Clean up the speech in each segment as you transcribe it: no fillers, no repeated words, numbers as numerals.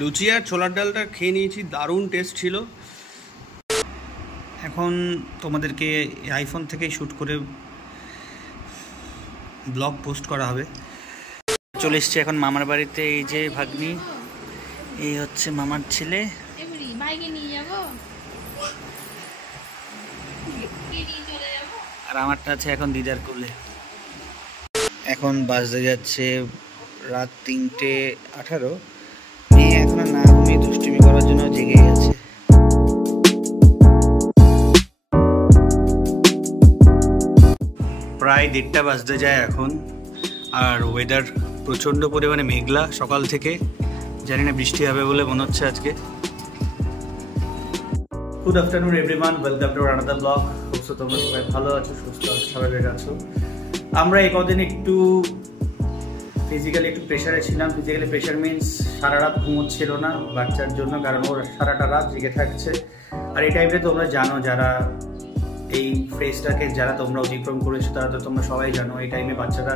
লুচি আর ছোলার ডালটা খেয়ে নিয়েছি, দারুণ টেস্ট ছিল। এখন তোমাদেরকে আইফোন থেকেই শ্যুট করে ব্লগ পোস্ট করা হবে। চলে এসছি এখন মামার বাড়িতে। এই যে ভাগ্নি, এই হচ্ছে মামার ছেলে। আর আমারটা আছে এখন দিদার কোলে। এখন বাজতে যাচ্ছে রাত 3:18। মেয়ে এখনো না ঘুমিয়ে দুষ্টুমি করার জন্য জেগে গেছে। প্রায় 1:30 বাজতে যায় এখন। আর ওয়েদার প্রচণ্ড পরিমাণে মেঘলা সকাল থেকে, জানি না বৃষ্টি হবে বলে মনে হচ্ছে আজকে। Good afternoon everyone, welcome to another blog. Hope so তোমরা সবাই ভালো আছো, সুস্থ আছো, স্বাভাবিক আছো। আমরা এই কদিন একটু ফিজিক্যালি একটু প্রেশারে ছিলাম। ফিজিক্যালি প্রেশার মিনস সারা রাত ঘুমোচ্ছিল না বাচ্চার জন্য, কারণ ওর সারাটা রাত জেগে থাকছে। আর এই টাইমে তোমরা জানো, যারা এই ফেজটাকে যারা তোমরা অতিক্রম করেছো তারা তো তোমরা সবাই জানো, এই টাইমে বাচ্চারা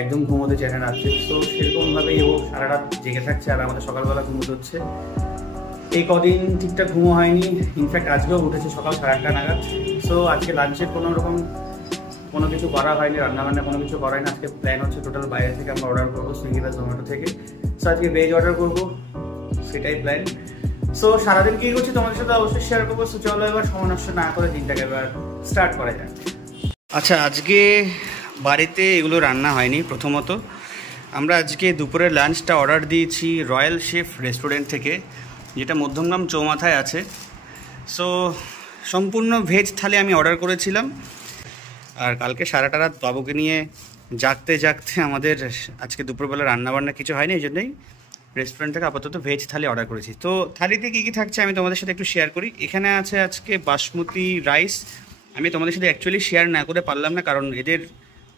একদম ঘুমোতে চায় না রাত্রে। তো সেরকমভাবেই ও সারা রাত জেগে থাকছে আর আমাদের সকালবেলা ঘুমোতে হচ্ছে। এই কদিন ঠিকঠাক ঘুমো হয়নি, ইনফ্যাক্ট আজকেও উঠেছে সকাল 8:30 নাগাদ। সো আজকে লাঞ্চের কোনো কিছু করা হয়নি, রান্নাবান্না কোনো কিছু করা হয়নি। আজকে প্ল্যান হচ্ছে টোটাল বাইরে থেকে আমরা অর্ডার করবো, সুইগি বা জোম্যাটো থেকে। সো আজকে ভেজ অর্ডার করবো, সেটাই প্ল্যান। সো সারাদিন কী করছি তোমাদের সাথে অবশ্যই শেয়ার করবো। সো চলো এবার সময় নষ্ট না করে দিনটাকে এবার স্টার্ট করা যাক। আচ্ছা, আজকে বাড়িতে এগুলো রান্না হয়নি। প্রথমত আমরা আজকে দুপুরের লাঞ্চটা অর্ডার দিয়েছি রয়্যাল শেফ রেস্টুরেন্ট থেকে, যেটা মধ্যমগ্রাম চৌমাথায় আছে। সো সম্পূর্ণ ভেজ থালি আমি অর্ডার করেছিলাম। আর কালকে সারাটা রাত বাবুকে নিয়ে জাগতে আমাদের আজকে দুপুরবেলা রান্নাবান্না কিছু হয়নি, এই জন্যই রেস্টুরেন্ট থেকে আপাতত ভেজ থালি অর্ডার করেছি। তো থালিতে কী কী থাকছে আমি তোমাদের সাথে একটু শেয়ার করি। এখানে আছে আজকে বাসমতি রাইস। আমি তোমাদের সাথে অ্যাকচুয়ালি শেয়ার না করে পারলাম না, কারণ এদের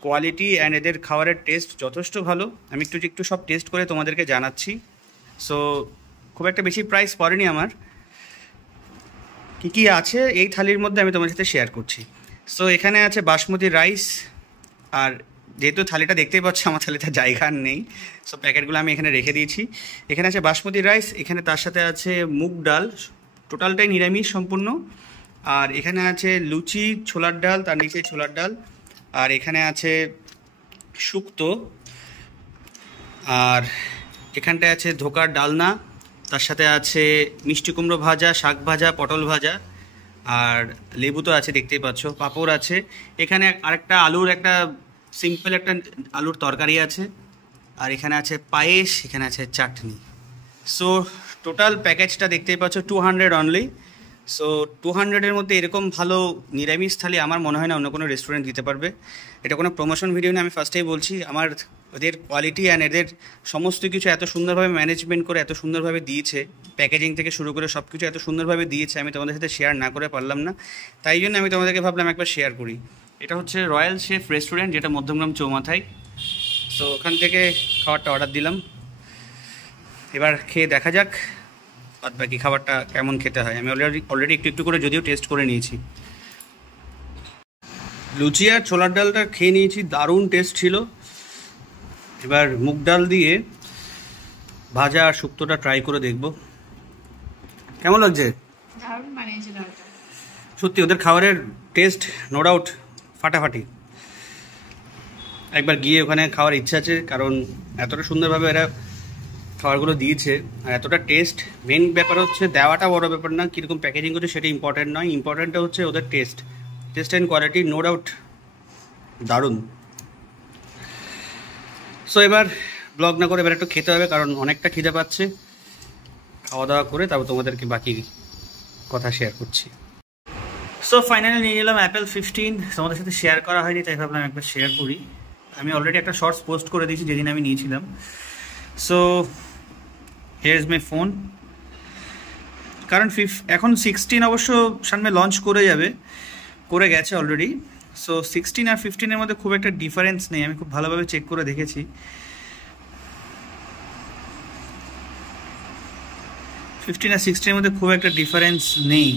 কোয়ালিটি অ্যান্ড এদের খাবারের টেস্ট যথেষ্ট ভালো। আমি একটু সব টেস্ট করে তোমাদেরকে জানাচ্ছি। সো খুব একটা বেশি প্রাইস পড়েনি আমার। কী আছে এই থালির মধ্যে আমি তোমাদের সাথে শেয়ার করছি। সো এখানে আছে বাসমতি রাইস। আর যেহেতু থালিটা দেখতেই পাচ্ছ আমার থালিতে জায়গা নেই, সো প্যাকেটগুলো আমি এখানে রেখে দিয়েছি। এখানে আছে বাসমতি রাইস, এখানে তার সাথে আছে মুগ ডাল, টোটালটাই নিরামিষ সম্পূর্ণ। আর এখানে আছে লুচি, ছোলার ডাল, তার নিচে ছোলার ডাল। আর এখানে আছে শুক্তো। আর এখানটায় আছে ধোকার ডালনা, তার সাথে আছে মিষ্টি কুমড়ো ভাজা, শাক ভাজা, পটল ভাজা। আর লেবু তো আছে দেখতেই পাচ্ছ, পাঁপড় আছে। এখানে আরেকটা আলুর একটা সিম্পল একটা আলুর তরকারি আছে। আর এখানে আছে পায়েস, এখানে আছে চাটনি। সো টোটাল প্যাকেজটা দেখতেই পাচ্ছ 200 অনলি। সো 200-এর মধ্যে এরকম ভালো নিরামিষ থালি আমার মনে হয় না অন্য কোনো রেস্টুরেন্ট দিতে পারবে। এটা কোনো প্রমোশন ভিডিও না, আমি ফার্স্টেই বলছি। আমার এদের কোয়ালিটি অ্যান্ড এদের সমস্ত কিছু এত সুন্দরভাবে ম্যানেজমেন্ট করে এত সুন্দরভাবে দিয়েছে, প্যাকেজিং থেকে শুরু করে সব কিছু এত সুন্দরভাবে দিয়েছে, আমি তোমাদের সাথে শেয়ার না করে পারলাম না। তাই জন্য আমি তোমাদেরকে ভাবলাম একবার শেয়ার করি। এটা হচ্ছে রয়্যাল শেফ রেস্টুরেন্ট, যেটা মধ্যমগ্রাম চৌমাথায়। সো ওখান থেকে খাবারটা অর্ডার দিলাম। এবার খেয়ে দেখা যাক বাদ বাকি খাবারটা কেমন খেতে হয়। আমি অলরেডি একটু করে যদিও টেস্ট করে নিয়েছি। লুচি আর ছোলার ডালটা খেয়ে নিয়েছি, দারুণ টেস্ট ছিল। এবার মুগ ডাল দিয়ে ভাজা আর শুক্তোটা ট্রাই করে দেখব কেমন লাগছে। সত্যি ওদের খাবারের টেস্ট নো ডাউট ফাটাফাটি। একবার গিয়ে ওখানে খাওয়ার ইচ্ছা আছে, কারণ এতটা সুন্দরভাবে এরা খাবারগুলো দিয়েছে আর এতটা টেস্ট। মেন ব্যাপার হচ্ছে দেওয়াটা বড় ব্যাপার না, কীরকম প্যাকেজিং করছে সেটা ইম্পর্টেন্ট নয়। ইম্পর্টেন্টটা হচ্ছে ওদের test and quality, no doubt দারুণ। সো এবার ব্লগ না করে এবার একটু খেতে হবে, কারণ অনেকটা খিদে পাচ্ছে। খাওয়া দাওয়া করে তারপর তোমাদেরকে বাকি কথা শেয়ার করছি। সো ফাইনালি নিয়ে নিলাম অ্যাপেল 15। তোমাদের সাথে শেয়ার করা হয়নি, তাই ভাবলাম একবার শেয়ার করি। আমি অলরেডি একটা শর্টস পোস্ট করে দিয়েছি যেদিন আমি নিয়েছিলাম। So here is my phone. কারণ এখন 16 অবশ্য সামনে লঞ্চ করে গেছে অলরেডি। সো 16 আর 15-এর মধ্যে খুব একটা ডিফারেন্স নেই, আমি খুব ভালোভাবে চেক করে দেখেছি। 15 আর 16-এর মধ্যে খুব একটা ডিফারেন্স নেই।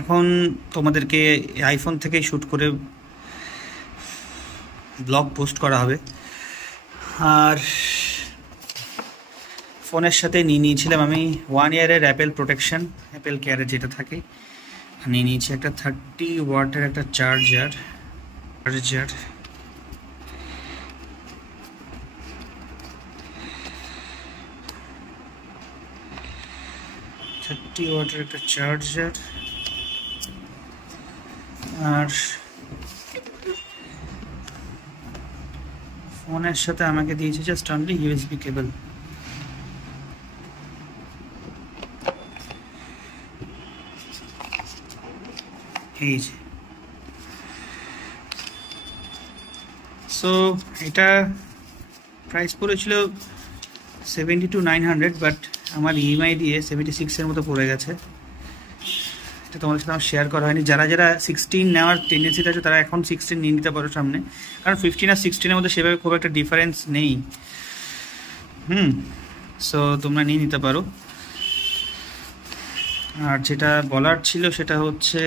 এখন তোমাদেরকে আইফোন থেকেই শ্যুট করে ব্লগ পোস্ট করা হবে। আর ফোনের সাথে নিয়ে নিয়েছিলাম আমি 1 ইয়ারের অ্যাপেল প্রোটেকশন, অ্যাপেল কেয়ারে যেটা থাকে, নিয়ে নিয়েছি একটা 30 ওয়াটের একটা চার্জার 30 ওয়াটের একটা চার্জার। আর ফোনের সাথে আমাকে দিয়েছে জাস্ট অনলি ইউএসবি কেবল। এই যে সো এটা প্রাইস পড়েছিল 72,900, বাট আমার ইএমআই দিয়ে 76-এর মতো পড়ে গেছে। এটা তোমাদের সাথে আমার শেয়ার করা হয়নি। যারা যারা 16 নেওয়ার টেন্ডেন্সিটা আছে তারা এখন 16 নিয়ে নিতে পারো সামনে, কারণ 15 আর 16-এর মধ্যে সেভাবে খুব একটা ডিফারেন্স নেই। সো তোমরা নিয়ে নিতে পারো। আর যেটা বলার ছিল সেটা হচ্ছে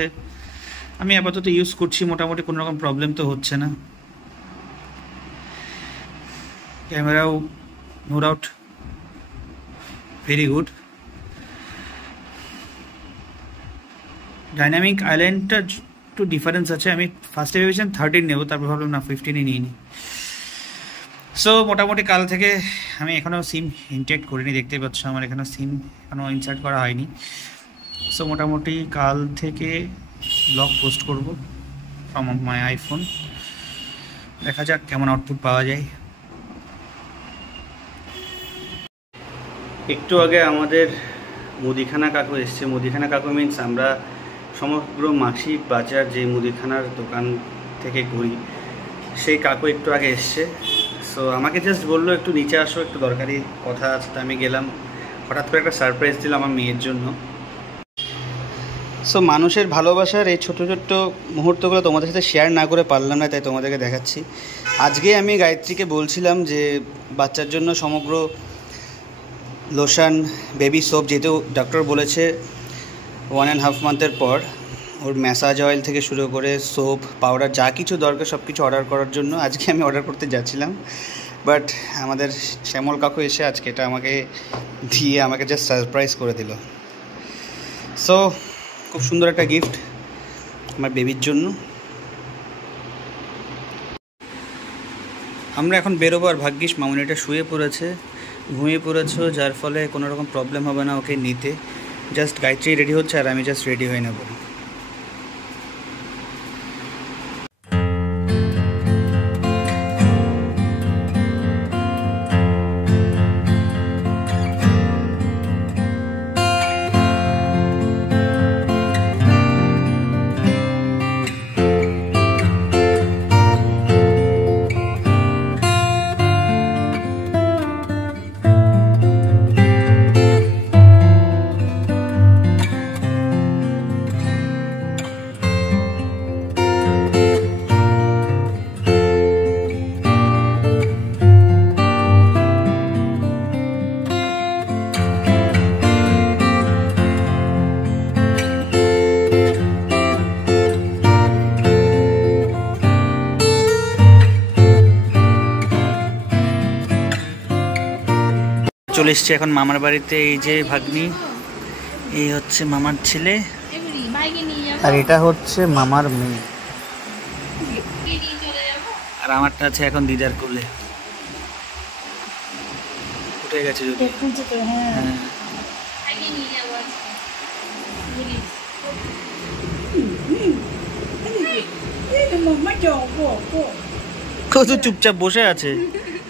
আমি আপাতত ইউজ করছি, মোটামুটি কোনো রকম প্রবলেম তো হচ্ছে না। ক্যামেরাও no doubt very good. Dynamic আইল্যান্ডটা একটু ডিফারেন্স আছে। আমি ফার্স্টে ভেবেছিলাম 13 নেবো, তারপর ভাবলাম না 15-ই নিয়ে নিই। সো মোটামুটি কাল থেকে আমি এখনও সিম ইনটেক্ট করিনি, দেখতেই পাচ্ছ আমার এখানে সিম এখনও ইনসার্ট করা হয়নি। সো মোটামুটি কাল থেকে ব্লগ পোস্ট করব ফ্রম মাই আইফোন, দেখা যাক কেমন আউটপুট পাওয়া যায়। একটু আগে আমাদের মুদিখানা কাকু এসছে। মুদিখানা কাকু মিনস আমরা সমগ্র মাসিক বাজার যে মুদিখানার দোকান থেকে করি, সেই কাকু একটু আগে এসছে। সো আমাকে জাস্ট বললো একটু নিচে আসো, একটু দরকারি কথা আছে। তো আমি গেলাম, হঠাৎ করে একটা সারপ্রাইজ দিলাম আমার মেয়ের জন্য। সো মানুষের ভালোবাসার এই ছোটো ছোট্ট মুহূর্তগুলো তোমাদের সাথে শেয়ার না করে পারলাম না, তাই তোমাদেরকে দেখাচ্ছি। আজকে আমি গায়ত্রীকে বলছিলাম যে বাচ্চার জন্য সমগ্র লোশন, বেবি সোপ, যেহেতু ডক্টর বলেছে 1.5 মান্থের পর ওর ম্যাসাজ অয়েল থেকে শুরু করে সোপ, পাউডার, যা কিছু দরকার সব কিছু অর্ডার করার জন্য আজকে আমি অর্ডার করতে যাচ্ছিলাম। বাট আমাদের শ্যামল কাকু এসে আজকে এটা আমাকে দিয়ে আমাকে জাস্ট সারপ্রাইজ করে দিল। সো খুব সুন্দর একটা গিফট আমার বেবির জন্য। আমরা এখন বেরোবো, আর ভাগ্যিস মামুনিটা শুয়ে পড়েছে, ঘুমিয়ে পড়েছো, যার ফলে কোনো রকম প্রবলেম হবে না ওকে নিতে। জাস্ট গায়ত্রী রেডি হচ্ছে আর আমি জাস্ট রেডি হয়ে নেব। চলে এসছি এখন মামার বাড়িতে। এই যে ভাগ্নি, এই হচ্ছে মামার ছেলে, আর এটা হচ্ছে মামার মেয়ে, আর আমারটা আছে এখন দিদার কোলে। উঠে গেছে যদি। কত চুপচাপ বসে আছে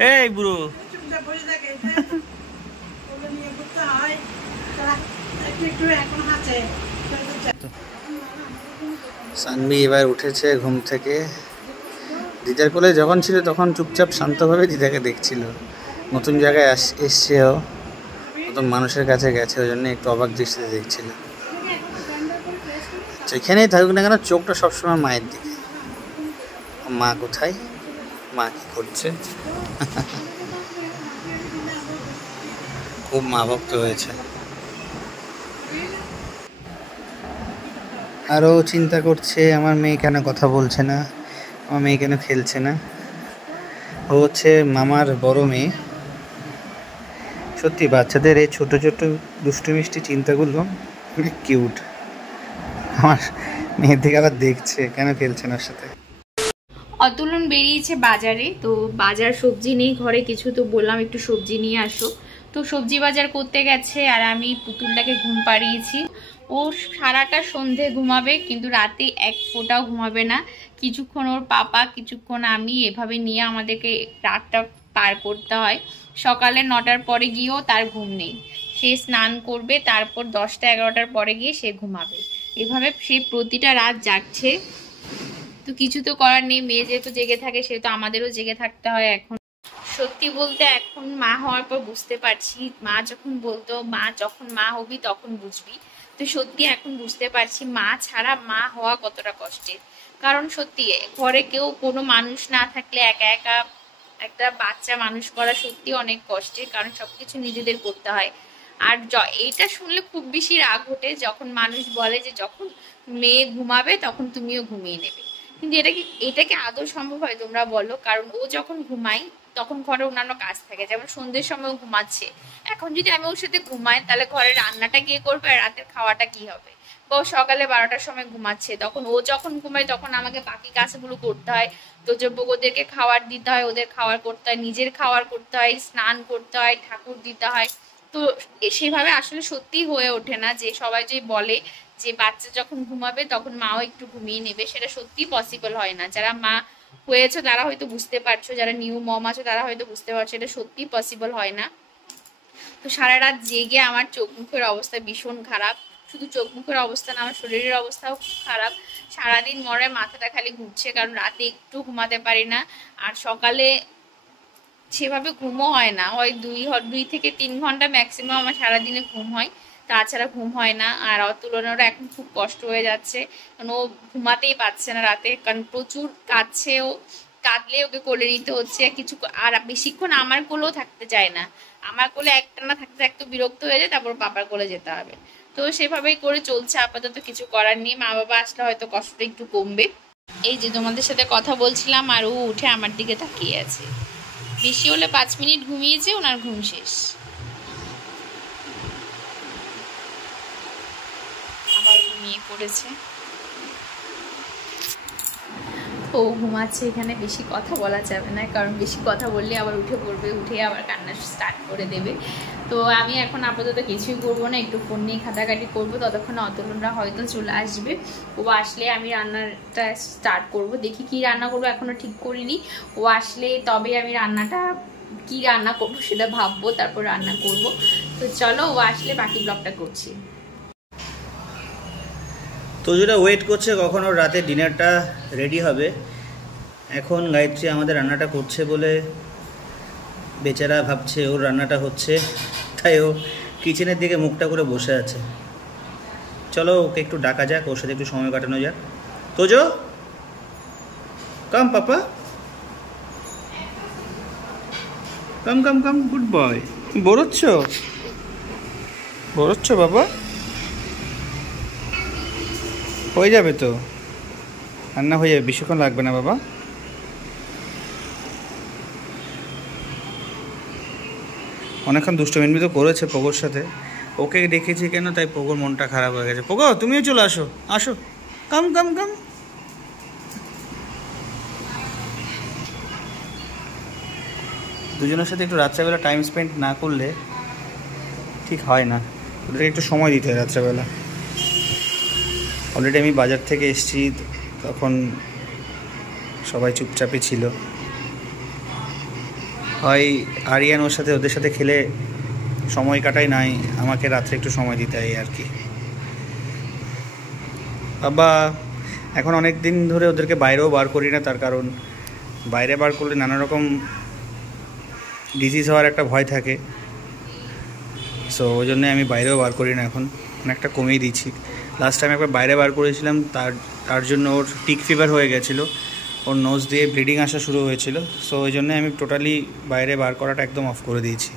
এই বুড়ো। সানভি এবার উঠেছে ঘুম থেকে। দিদার কোলে যখন ছিল তখন চুপচাপ শান্তভাবে দিদাকে দেখছিল। নতুন জায়গায় এসছেও, নতুন মানুষের কাছে গেছে, ওই জন্য একটু অবাক দৃষ্টিতে দেখছিল। যেখানেই থাকুক না কেন চোখটা সবসময় মায়ের দিকে। মা কোথায়, মা কি করছে। খুব মা ভক্ত হয়েছে। আরও চিন্তা করছে আমার মেয়ে কেন কথা বলছে না, আমার মেয়ে কেন খেলছে না। ও হচ্ছে মামার বড় মেয়ে। সত্যি বাচ্চাদের এই ছোট ছোট দুষ্টু মিষ্টি চিন্তাগুলো অনেক কিউট। আমার মেয়ের দিকে আবার দেখছে কেন খেলছে না ওর সাথে। অতুলন বেরিয়েছে বাজারে, তো বাজার সবজি নেই ঘরে কিছু, তো বললাম একটু সবজি নিয়ে আসো। তো সবজি বাজার করতে গেছে আর আমি পুতুলটাকে ঘুম পাড়িয়েছি। ও সারাটা সন্ধে ঘুমাবে কিন্তু রাতে এক ফোঁটাও ঘুমাবে না। কিছুক্ষণ ওর পাপা, কিছুক্ষণ আমি, এভাবে নিয়ে আমাদেরকে রাতটা পার করতে হয়। সকালে 9টার পরে গিয়েও তার ঘুম নেই। সে স্নান করবে, তারপর 10টা 11টার পরে গিয়ে সে ঘুমাবে। এভাবে সে প্রতিটা রাত জাগছে। তো কিছু তো করার নেই, মেয়ে যেহেতু জেগে থাকে সেহেতু আমাদেরও জেগে থাকতে হয়। এখন সত্যি বলতে এখন মা হওয়ার পর বুঝতে পারছি, মা যখন বলতো মা যখন মা হবি তখন বুঝবি, তো সত্যি এখন বুঝতে পারছি মা ছাড়া মা হওয়া কতটা কষ্টের। কারণ সত্যি ঘরে কেউ কোনো মানুষ না থাকলে একা একা একটা বাচ্চা মানুষ করা সত্যি অনেক কষ্টের, কারণ সবকিছু নিজেদের করতে হয়। আর এইটা শুনলে খুব বেশি রাগ ওঠে যখন মানুষ বলে যে যখন মেয়ে ঘুমাবে তখন তুমিও ঘুমিয়ে নেবে। কিন্তু এটা কি আদৌ সম্ভব হয় তোমরা বলো? কারণ ও যখন ঘুমায় তখন ঘরে অন্যান্য কাজ থাকে, যেমন সন্ধ্যের সময় ঘুমাচ্ছে। এখন যদি আমি ওর সাথে ঘুমাই তাহলে ঘরে রান্নাটা কে করবে আর রাতের খাওয়াটা কি হবে? বা ও সকালে 12টার সময় ঘুমাচ্ছে, তখন ও যখন ঘুমায় তখন আমাকে বাকি কাজগুলো করতে হয়। তো যে ওদেরকে খাবার দিতে হয়, ওদের খাবার করতে হয়, নিজের খাবার করতে হয়, স্নান করতে হয়, ঠাকুর দিতে হয়। তো সেভাবে আসলে সত্যি হয়ে ওঠে না যে সবাই যে বলে যে বাচ্চা যখন ঘুমাবে তখন মাও একটু ঘুমিয়ে নেবে, সেটা সত্যি পসিবল হয় না। যারা মা হয়েছে তারা হয়তো বুঝতে পারছো, যারা নিউ মম আছো তারা হয়তো বুঝতে পারছো, এটা সত্যি পসিবল হয় না। তো সারা রাত জেগে আমার চোখ মুখের অবস্থা ভীষণ খারাপ। শুধু চোখ মুখের অবস্থা না, আমার শরীরের অবস্থাও খুব খারাপ। সারাদিন মনে মাথাটা খালি ঘুরছে, কারণ রাতে একটু ঘুমাতে পারি না। আর সকালে সেভাবে ঘুমও হয় না, হয় 2 থেকে 3 ঘন্টা ম্যাক্সিমাম আমার সারাদিনে ঘুম হয়, তাছাড়া ঘুম হয় না। আর অতুলনেরও এখন খুব কষ্ট হয়ে যাচ্ছে, কারণ ও ঘুমাতেই পারছে না রাতে, কারণ প্রচুর কাঁদছে। ও কাঁদলে ওকে কোলে নিতে হচ্ছে কিছু, আর বেশিক্ষণ আমার কোলেও থাকতে চায় না। আমার কোলে একটানা থাকতে থাকতে বিরক্ত হয়ে যায়, তারপর পাপার কোলে যেতে হবে। তো সেভাবেই করে চলছে আপাতত, কিছু করার নেই। মা বাবা আসলে হয়তো কষ্টটা একটু কমবে। এই যে তোমাদের সাথে কথা বলছিলাম আর ও উঠে আমার দিকে তাকিয়ে আছে। বেশি হলে 5 মিনিট ঘুমিয়েছে, ওনার ঘুম শেষ। আবার ঘুমিয়ে পড়েছে। ও ঘুমাচ্ছে এখানে, বেশি কথা বলা যাবে না, কারণ বেশি কথা বললে আবার উঠে পড়বে, উঠে আবার কান্না স্টার্ট করে দেবে। তো আমি এখন আপাতত কিছুই করবো না, একটু ফোন নিয়ে ঘাটাঘাটি করবো, ততক্ষণ অতুলনরা হয়তো চলে আসবে। ও আসলে আমি রান্নাটা স্টার্ট করব। দেখি কি রান্না করবো, এখনো ঠিক করিনি। ও আসলে তবে আমি রান্নাটা কি রান্না করবো সেটা ভাববো, তারপর রান্না করব। তো চলো ও আসলে বাকি ব্লগটা করছি। তো যেটা ওয়েট করছে কখন ওর রাতে ডিনারটা রেডি হবে। এখন গায়ত্রী আমাদের রান্নাটা করছে বলে বেচারা ভাবছে ওর রান্নাটা হচ্ছে, তাই ও কিচেনের দিকে মুখটা করে বসে আছে। চলো ওকে একটু ডাকা যাক, ওর সাথে একটু সময় কাটানো যাক। তোজো কাম পাপা, কাম কাম কাম, গুড বয়। বড়চ্ছ বড়চ্ছ বাবা, হয়ে যাবে তো, রান্না হয়ে যাবে, বেশিক্ষণ লাগবে না বাবা। অনেকক্ষণ দুষ্টমিনমি তো করেছে পোগোর সাথে, ওকে দেখেছি কেন তাই পোগোর মনটা খারাপ হয়ে গেছে। পোগো তুমিও চলে আসো, আসো, কাম কাম কাম। দুজনের সাথে একটু রাত্রেবেলা টাইম স্পেন্ড না করলে ঠিক হয় না, ওদেরকে একটু সময় দিতে হয় রাত্রেবেলা। অলরেডি আমি বাজার থেকে এসেছি, তখন সবাই চুপচাপই ছিল। হয় আরিয়ান ওদের সাথে খেলে সময় কাটাই, নাই আমাকে রাত্রে একটু সময় দিতে হয় আর কি। বাবা এখন অনেক দিন ধরে ওদেরকে বাইরেও বার করি না, তার কারণ বাইরে বার করলে নানা রকম ডিজিজ হওয়ার একটা ভয় থাকে। সো ওই জন্যে আমি বাইরেও বার করি না, এখন অনেকটা কমিয়ে দিচ্ছি। লাস্ট টাইম একবার বাইরে বার করেছিলাম, তার জন্য ওর টিক ফিভার হয়ে গেছিলো, ওর নোজ দিয়ে ব্লিডিং আসা শুরু হয়েছিল। সো ওই জন্যে আমি টোটালি বাইরে বার করাটা একদম অফ করে দিয়েছি।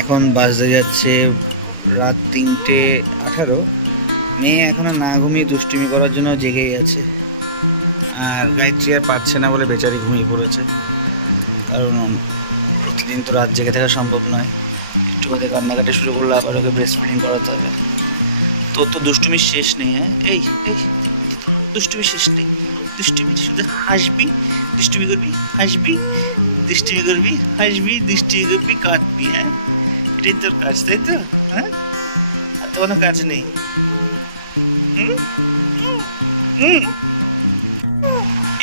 এখন এখন বাজতে যাচ্ছে রাত 3:18। মেয়ে এখনো না ঘুমিয়ে দুষ্টুমি করার জন্য জেগেই আছে, আর গায়ত্রী আর পারছে না বলে বেচারি ঘুমিয়ে পড়েছে। কারণ প্রতিদিন তো রাত জেগে থাকা সম্ভব নয়, একটু বাদে কান্নাকাটি শুরু করলে আবার ওকে ব্রেস্ট ফিডিং করাতে হবে। তোর তো দুষ্টুমির শেষ নেই। হ্যাঁ, এই এই দুষ্টুমির শেষ নেই। দুষ্টুমি শুধু হাসবি, দুষ্টুমি করবি, হাসবি, দুষ্টুমি করবি, হাসবি, দুষ্টুমি করবি, কাঁদবি। হ্যাঁ, এটাই তোর কাজ, তাই তো? হ্যাঁ, আর তো কোনো কাজ নেই।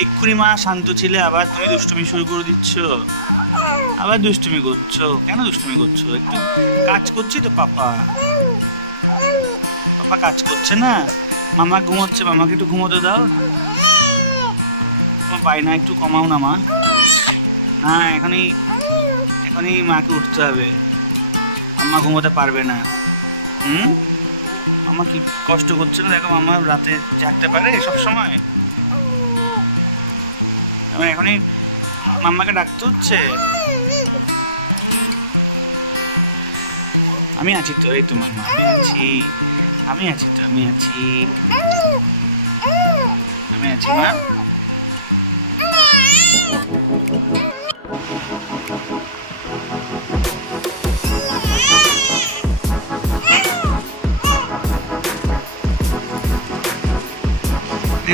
এক্ষুনি মা শান্ত ছিলে, আবার তুমি দুষ্টুমি শুরু করে দিচ্ছ, আবার দুষ্টুমি করছো। কেন দুষ্টুমি করছো? একটু কাজ করছি তো পাপা, পাপা কাজ করছে না। মামা ঘুমোচ্ছে, মামাকে একটু ঘুমোতে দাও। তোমার বায়না একটু কমাও না মা। না, এখনই মাকে উঠতে হবে, মামা ঘুমোতে পারবে না। মামা কি কষ্ট করছে না? দেখো মামা রাতে জাগতে পারে সবসময়, এখনই মাম্মাকে ডাকতে হচ্ছে। আমি আছি তো, এই তো মাম্মা, আমি আছি তো, আমি আছি মা।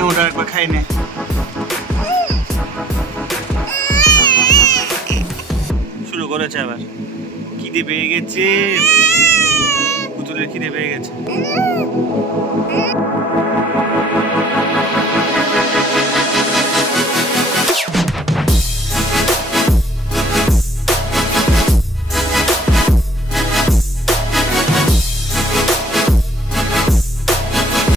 ওটা একবার খাই নে। শুরু করেছে আবার, খিদে পেয়ে গেছে, পুতুলের খিদে পেয়ে গেছে।